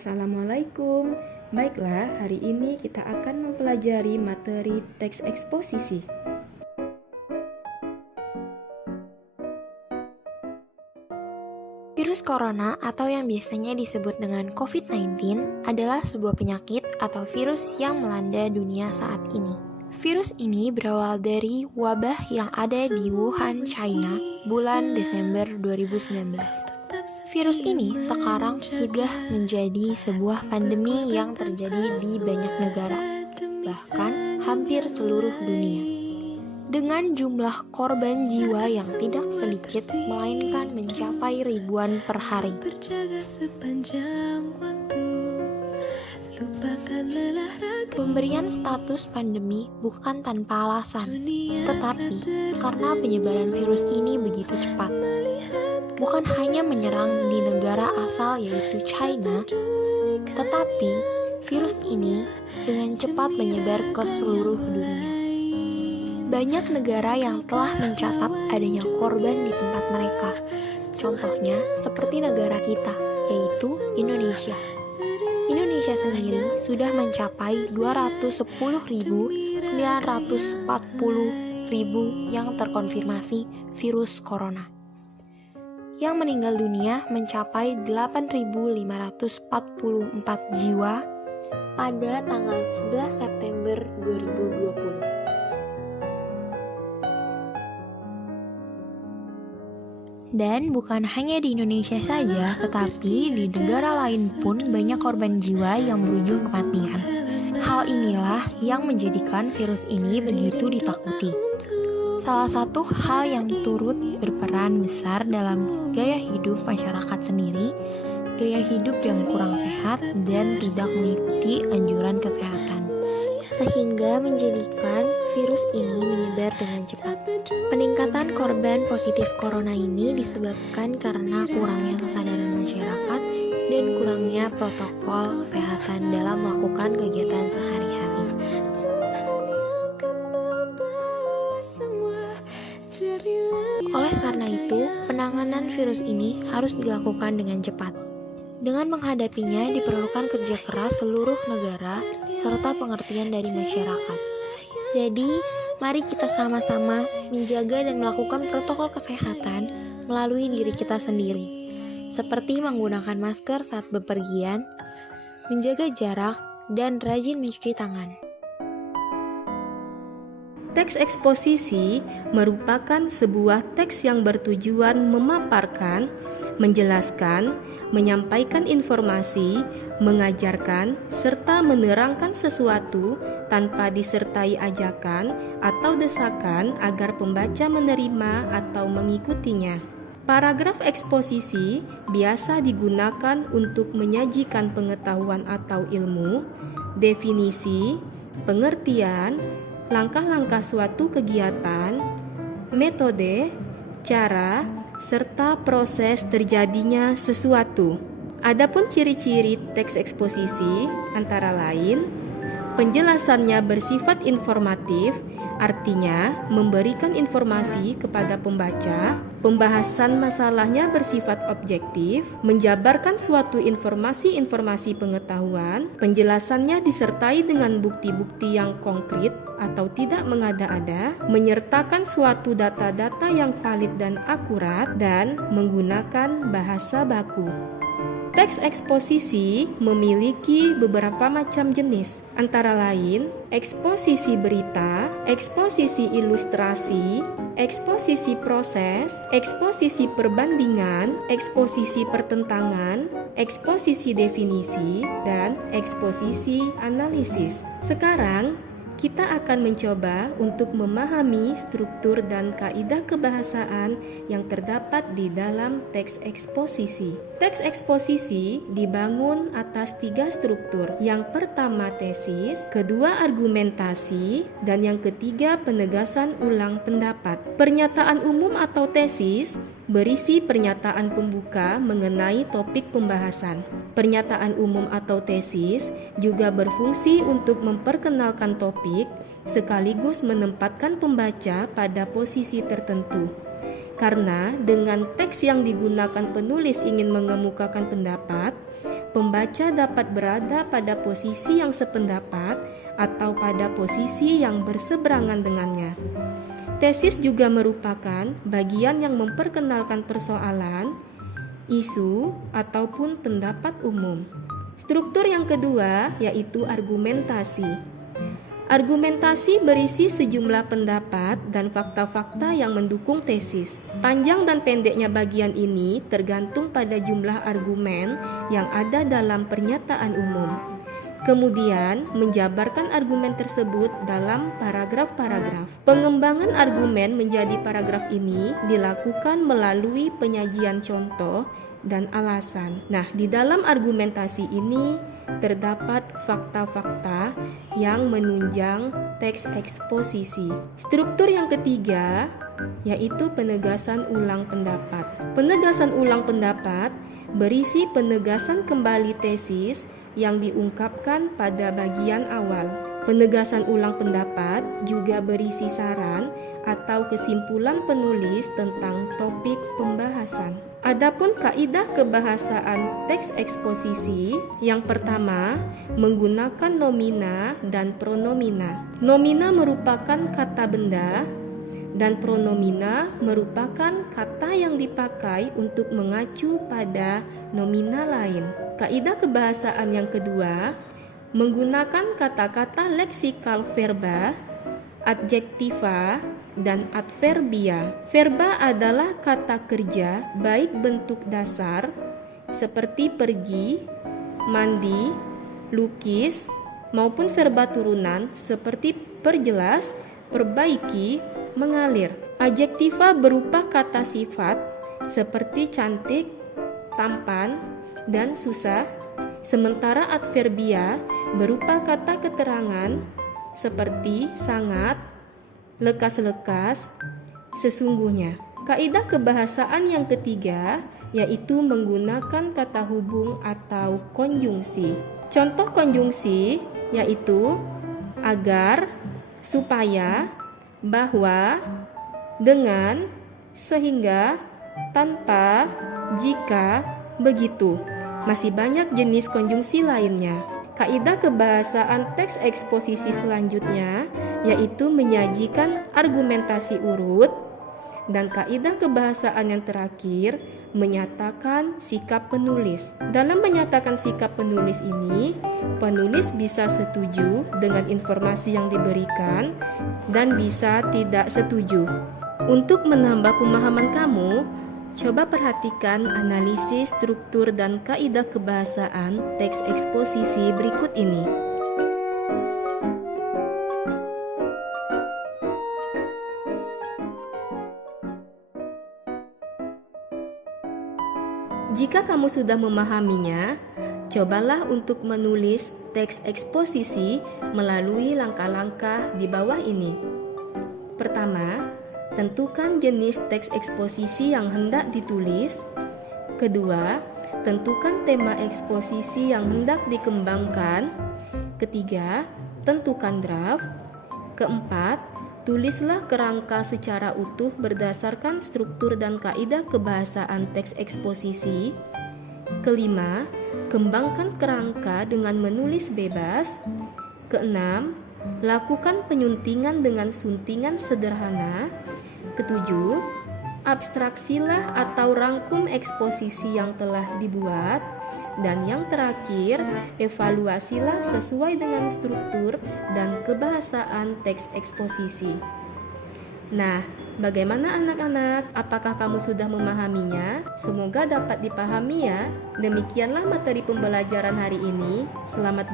Assalamualaikum. Baiklah, hari ini kita akan mempelajari materi teks eksposisi. Virus corona atau yang biasanya disebut dengan COVID-19 adalah sebuah penyakit atau virus yang melanda dunia saat ini. Virus ini berawal dari wabah yang ada di Wuhan, China, bulan Desember 2019. Virus ini sekarang sudah menjadi sebuah pandemi yang terjadi di banyak negara, bahkan hampir seluruh dunia. Dengan jumlah korban jiwa yang tidak sedikit, melainkan mencapai ribuan per hari. Pemberian status pandemi bukan tanpa alasan, tetapi karena penyebaran virus ini begitu cepat. Bukan hanya menyerang di negara asal yaitu China, tetapi virus ini dengan cepat menyebar ke seluruh dunia. Banyak negara yang telah mencatat adanya korban di tempat mereka. Contohnya seperti negara kita, yaitu Indonesia. Indonesia sendiri sudah mencapai 210.940.000 yang terkonfirmasi virus corona. Yang meninggal dunia mencapai 8.544 jiwa pada tanggal 11 September 2020. Dan bukan hanya di Indonesia saja, tetapi di negara lain pun banyak korban jiwa yang berujung kematian. Hal inilah yang menjadikan virus ini begitu ditakuti. Salah satu hal yang turut berperan besar dalam gaya hidup masyarakat sendiri, gaya hidup yang kurang sehat dan tidak mengikuti anjuran kesehatan, sehingga menjadikan virus ini menyebar dengan cepat. Peningkatan korban positif corona ini disebabkan karena kurangnya kesadaran masyarakat dan kurangnya protokol kesehatan dalam melakukan kegiatan sehari-hari. Oleh karena itu, penanganan virus ini harus dilakukan dengan cepat. Dengan menghadapinya diperlukan kerja keras seluruh negara serta pengertian dari masyarakat. Jadi, mari kita sama-sama menjaga dan melakukan protokol kesehatan melalui diri kita sendiri, seperti menggunakan masker saat bepergian, menjaga jarak, dan rajin mencuci tangan. Teks eksposisi merupakan sebuah teks yang bertujuan memaparkan, menjelaskan, menyampaikan informasi, mengajarkan, serta menerangkan sesuatu tanpa disertai ajakan atau desakan agar pembaca menerima atau mengikutinya. Paragraf eksposisi biasa digunakan untuk menyajikan pengetahuan atau ilmu, definisi, pengertian, langkah-langkah suatu kegiatan, metode, cara, serta proses terjadinya sesuatu. Adapun ciri-ciri teks eksposisi antara lain, penjelasannya bersifat informatif, artinya memberikan informasi kepada pembaca. Pembahasan masalahnya bersifat objektif, menjabarkan suatu informasi-informasi pengetahuan. Penjelasannya disertai dengan bukti-bukti yang konkret atau tidak mengada-ada, menyertakan suatu data-data yang valid dan akurat, dan menggunakan bahasa baku. Teks eksposisi memiliki beberapa macam jenis, antara lain eksposisi berita, eksposisi ilustrasi, eksposisi proses, eksposisi perbandingan, eksposisi pertentangan, eksposisi definisi, dan eksposisi analisis. Sekarang, kita akan mencoba untuk memahami struktur dan kaidah kebahasaan yang terdapat di dalam teks eksposisi. Teks eksposisi dibangun atas 3 struktur. Yang pertama tesis, kedua argumentasi, dan yang ketiga penegasan ulang pendapat. Pernyataan umum atau tesis berisi pernyataan pembuka mengenai topik pembahasan. Pernyataan umum atau tesis juga berfungsi untuk memperkenalkan topik sekaligus menempatkan pembaca pada posisi tertentu. Karena dengan teks yang digunakan penulis ingin mengemukakan pendapat, pembaca dapat berada pada posisi yang sependapat atau pada posisi yang berseberangan dengannya. Tesis juga merupakan bagian yang memperkenalkan persoalan, isu, ataupun pendapat umum. Struktur yang kedua yaitu argumentasi. Argumentasi berisi sejumlah pendapat dan fakta-fakta yang mendukung tesis. Panjang dan pendeknya bagian ini tergantung pada jumlah argumen yang ada dalam pernyataan umum. Kemudian, menjabarkan argumen tersebut dalam paragraf-paragraf. Pengembangan argumen menjadi paragraf ini dilakukan melalui penyajian contoh dan alasan. Nah, di dalam argumentasi ini terdapat fakta-fakta yang menunjang teks eksposisi. Struktur yang ketiga yaitu penegasan ulang pendapat. Penegasan ulang pendapat berisi penegasan kembali tesis yang diungkapkan pada bagian awal. Penegasan ulang pendapat juga berisi saran atau kesimpulan penulis tentang topik pembahasan. Adapun kaidah kebahasaan teks eksposisi, yang pertama menggunakan nomina dan pronomina. Nomina merupakan kata benda dan pronomina merupakan kata yang dipakai untuk mengacu pada nomina lain. Kaidah kebahasaan yang kedua menggunakan kata-kata leksikal verba, adjektiva, dan adverbia. Verba adalah kata kerja baik bentuk dasar seperti pergi, mandi, lukis, maupun verba turunan seperti perjelas, perbaiki, mengalir. Adjektiva berupa kata sifat seperti cantik, tampan, dan susah. Sementara adverbia berupa kata keterangan seperti sangat, lekas-lekas, sesungguhnya. Kaidah kebahasaan yang ketiga yaitu menggunakan kata hubung atau konjungsi. Contoh konjungsi yaitu agar, supaya, bahwa, dengan, sehingga, tanpa, jika, begitu. Masih banyak jenis konjungsi lainnya. Kaidah kebahasaan teks eksposisi selanjutnya yaitu menyajikan argumentasi urut, dan kaidah kebahasaan yang terakhir menyatakan sikap penulis. Dalam menyatakan sikap penulis ini, penulis bisa setuju dengan informasi yang diberikan dan bisa tidak setuju. Untuk menambah pemahaman kamu, coba perhatikan analisis struktur dan kaidah kebahasaan teks eksposisi berikut ini. Jika kamu sudah memahaminya, cobalah untuk menulis teks eksposisi melalui langkah-langkah di bawah ini. Pertama, tentukan jenis teks eksposisi yang hendak ditulis. Kedua, tentukan tema eksposisi yang hendak dikembangkan. Ketiga, tentukan draft. Keempat, tulislah kerangka secara utuh berdasarkan struktur dan kaidah kebahasaan teks eksposisi. Kelima, kembangkan kerangka dengan menulis bebas. Keenam, lakukan penyuntingan dengan suntingan sederhana. Ketujuh, abstraksilah atau rangkum eksposisi yang telah dibuat. Dan yang terakhir, evaluasilah sesuai dengan struktur dan kebahasaan teks eksposisi. Nah, bagaimana anak-anak? Apakah kamu sudah memahaminya? Semoga dapat dipahami ya. Demikianlah materi pembelajaran hari ini. Selamat